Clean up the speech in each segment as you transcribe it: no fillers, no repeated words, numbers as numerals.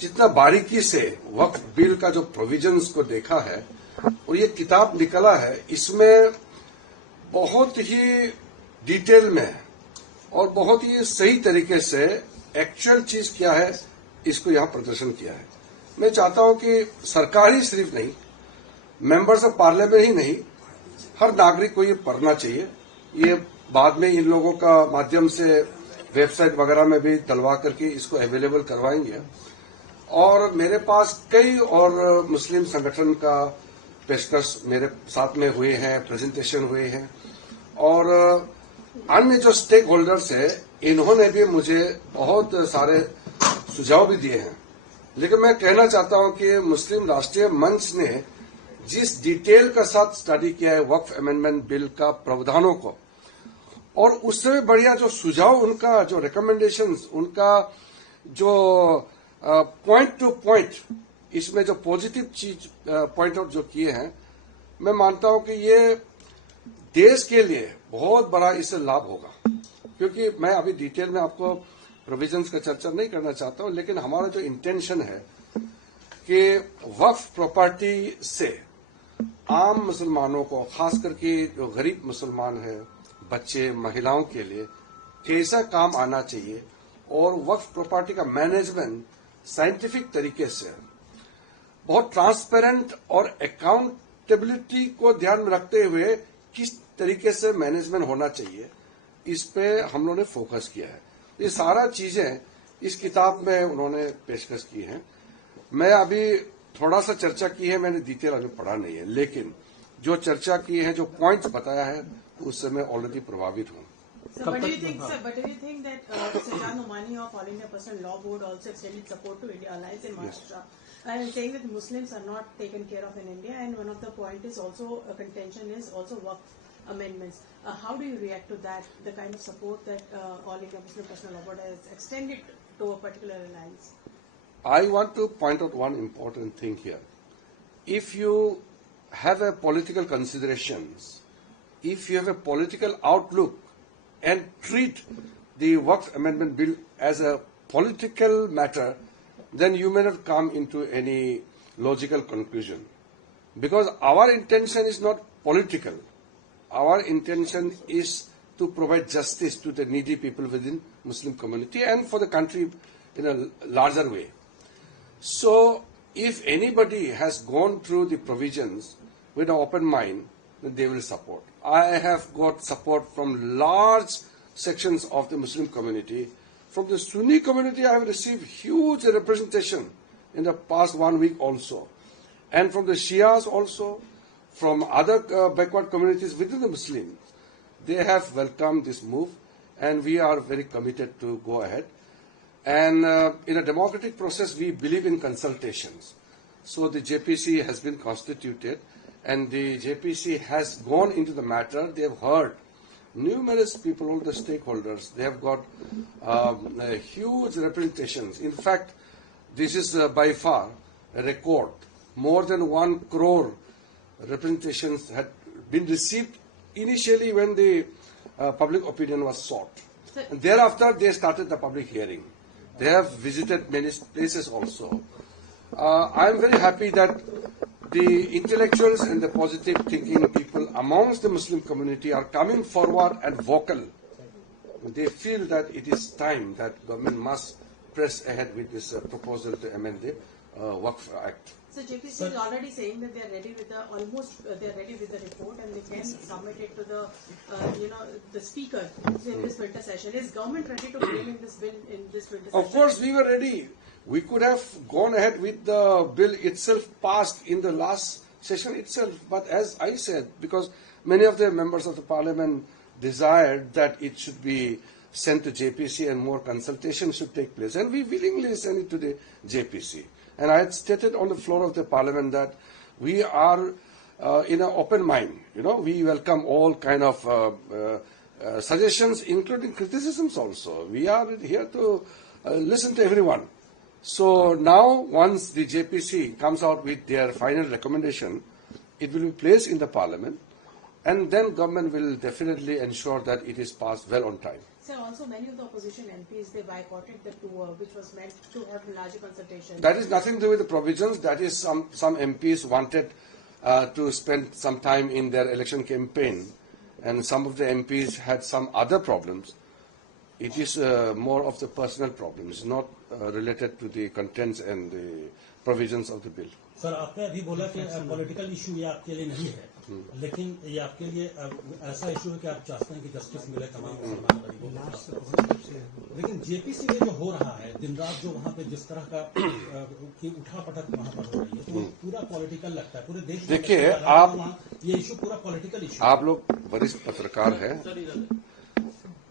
जितना बारीकी से वक्फ बिल का जो प्रोविजंस को देखा है और ये किताब निकला है, इसमें बहुत ही डिटेल में और बहुत ही सही तरीके से एक्चुअल चीज क्या है इसको यहां प्रदर्शन किया है। मैं चाहता हूं कि सरकार ही सिर्फ नहीं, मेंबर्स ऑफ पार्लियामेंट ही नहीं, हर नागरिक को ये पढ़ना चाहिए। ये बाद में इन लोगों का माध्यम से वेबसाइट वगैरह में भी डलवा करके इसको अवेलेबल करवाएंगे। और मेरे पास कई और मुस्लिम संगठन का पेशकश मेरे साथ में हुए हैं, प्रेजेंटेशन हुए हैं, और अन्य जो स्टेक होल्डर्स है इन्होंने भी मुझे बहुत सारे सुझाव भी दिए हैं। लेकिन मैं कहना चाहता हूं कि मुस्लिम राष्ट्रीय मंच ने जिस डिटेल के साथ स्टडी किया है वक्फ अमेंडमेंट बिल का प्रावधानों को, और उससे बढ़िया जो सुझाव उनका, जो रिकमेंडेशंस उनका, जो पॉइंट टू पॉइंट इसमें जो पॉजिटिव चीज पॉइंट आउट जो किए हैं, मैं मानता हूं कि ये देश के लिए बहुत बड़ा इससे लाभ होगा। क्योंकि मैं अभी डिटेल में आपको प्रोविजंस का चर्चा नहीं करना चाहता हूं, लेकिन हमारा जो इंटेंशन है कि वक्फ प्रॉपर्टी से आम मुसलमानों को, खास करके जो गरीब मुसलमान है, बच्चे, महिलाओं के लिए कैसा काम आना चाहिए, और वक्फ प्रॉपर्टी का मैनेजमेंट साइंटिफिक तरीके से बहुत ट्रांसपेरेंट और अकाउंटेबिलिटी को ध्यान में रखते हुए किस तरीके से मैनेजमेंट होना चाहिए, इस पे हम लोगों ने फोकस किया है। ये सारा चीजें इस किताब में उन्होंने पेशकश की हैं। मैं अभी थोड़ा सा चर्चा की है, मैंने डिटेल अभी पढ़ा नहीं है, लेकिन जो चर्चा की है, जो पॉइंट्स बताया है, उससे मैं ऑलरेडी प्रभावित हूं। So, but do you think that Sajjad Nomani of All India Personal Law Board also extended support to India Alliance in Maharashtra, and saying that Muslims are not taken care of in India, and one of the point is also a contention is also Waqf amendments. How do you react to that? The kind of support that All India Muslim Personal Law Board has extended to a particular alliance. I want to point out one important thing here. If you have a political considerations, if you have a political outlook, and treat the Waqf Amendment Bill as a political matter, then you may not come into any logical conclusion. Because our intention is not political. Our intention is to provide justice to the needy people within Muslim community and for the country in a larger way. So, if anybody has gone through the provisions with an open mind, then they will support. I have got support from large sections of the Muslim community. From the Sunni community, I have received huge representation in the past 1 week also. And from the Shias also, from other backward communities within the Muslims, they have welcomed this move, and we are very committed to go ahead. And in a democratic process, we believe in consultations. So the JPC has been constituted, and the JPC has gone into the matter. They have heard numerous people, all the stakeholders. They have got huge representations. In fact, this is by far a record. More than 1 crore representations had been received initially when the public opinion was sought. And thereafter, they started the public hearing. They have visited many places also. I am very happy that the intellectuals and the positive thinking people amongst the Muslim community are coming forward and vocal. They feel that it is time that government must press ahead with this proposal to amend the Waqf Act. So JPC is already saying that they are ready with they are ready with the report, and they can submit it to the the speaker in this winter session. Is government ready to bring in this bill in this winter session? Of course, we were ready. We could have gone ahead with the bill itself passed in the last session itself. But as I said, because many of the members of the parliament desired that it should be sent to JPC and more consultation should take place, and we willingly sent it to the JPC. And I had stated on the floor of the parliament that we are in an open mind. We welcome all kind of suggestions, including criticisms also. We are here to listen to everyone. So now, once the JPC comes out with their final recommendation, it will be placed in the parliament, and then government will definitely ensure that it is passed well on time. Sir, also many of the opposition MPs, they boycotted the tour, which was meant to have larger consultation. That is nothing to do with the provisions. That is some MPs wanted to spend some time in their election campaign, and some of the MPs had some other problems. It is more of the personal problems, not related to the contents and the provisions of the bill. Sir, आपने अभी बोला कि political issue ये आपके लिए नहीं है, लेकिन ये आपके लिए ऐसा इशू है कि आप चाहते हैं कि जस्टिस मिले तमाम मुसलमान गरीबों को। लेकिन जेपीसी में जो हो रहा है दिन रात, जो वहाँ पे जिस तरह का की उठापटक वहाँ पर हो रही है, तो वो पूरा पॉलिटिकल लगता है पूरे देश में। देखिए, ये इशू पूरा पॉलिटिकल इशू। आप लोग वरिष्ठ पत्रकार हैं,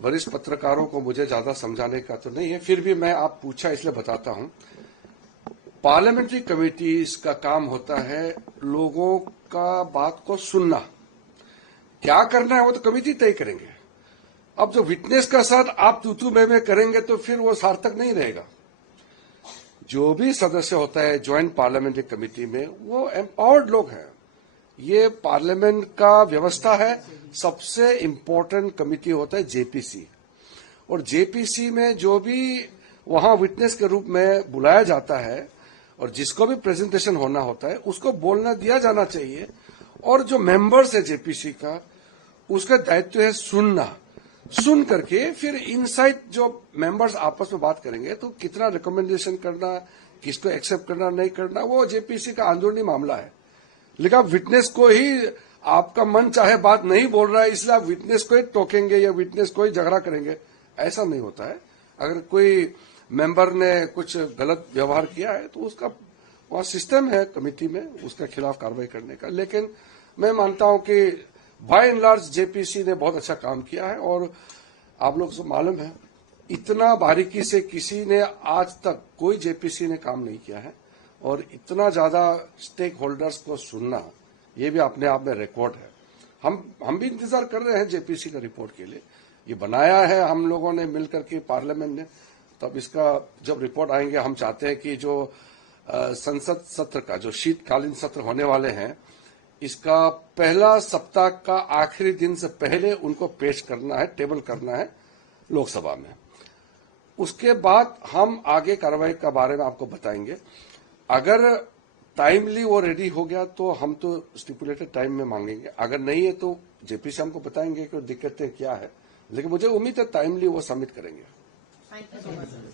वरिष्ठ पत्रकारों को मुझे ज्यादा समझाने का तो नहीं है, फिर भी मैं आप पूछा इसलिए बताता हूं। पार्लियामेंट्री कमेटीज का काम होता है लोगों का बात को सुनना, क्या करना है वो तो कमेटी तय करेंगे। अब जो विटनेस का साथ आप तू मैं करेंगे तो फिर वो सार्थक नहीं रहेगा। जो भी सदस्य होता है ज्वाइंट पार्लियामेंट्री कमेटी में, वो एम्पावर्ड लोग हैं। ये पार्लियामेंट का व्यवस्था है, सबसे इंपॉर्टेंट कमेटी होता है जेपीसी, और जेपीसी में जो भी वहां विटनेस के रूप में बुलाया जाता है और जिसको भी प्रेजेंटेशन होना होता है उसको बोलना दिया जाना चाहिए। और जो मेंबर्स है जेपीसी का, उसका दायित्व है सुनना, सुन करके फिर इनसाइड जो मेंबर्स आपस में बात करेंगे तो कितना रिकमेंडेशन करना, किसको एक्सेप्ट करना नहीं करना, वो जेपीसी का अंदरूनी मामला है। लेकिन आप विटनेस को ही, आपका मन चाहे बात नहीं बोल रहा है इसलिए आप विटनेस को ही टोकेंगे या विटनेस को ही झगड़ा करेंगे, ऐसा नहीं होता है। अगर कोई मेंबर ने कुछ गलत व्यवहार किया है तो उसका वहां सिस्टम है कमेटी में, उसके खिलाफ कार्रवाई करने का। लेकिन मैं मानता हूं कि बाय एंड लार्ज जेपीसी ने बहुत अच्छा काम किया है, और आप लोग को मालूम है इतना बारीकी से किसी ने आज तक कोई जेपीसी ने काम नहीं किया है, और इतना ज्यादा स्टेक होल्डर्स को सुनना, ये भी अपने आप में रिकॉर्ड है। हम भी इंतजार कर रहे हैं जेपीसी का रिपोर्ट के लिए। ये बनाया है हम लोगों ने मिलकर के पार्लियामेंट ने, तब इसका जब रिपोर्ट आएंगे, हम चाहते हैं कि जो संसद सत्र का जो शीतकालीन सत्र होने वाले हैं, इसका पहला सप्ताह का आखिरी दिन से पहले उनको पेश करना है, टेबल करना है लोकसभा में। उसके बाद हम आगे कार्रवाई के बारे में आपको बताएंगे। अगर टाइमली वो रेडी हो गया तो हम तो स्टिपुलेटेड टाइम में मांगेंगे, अगर नहीं है तो जेपीसी हमको बताएंगे कि दिक्कतें क्या है। लेकिन मुझे उम्मीद है टाइमली वो सबमिट करेंगे। Thank you so much.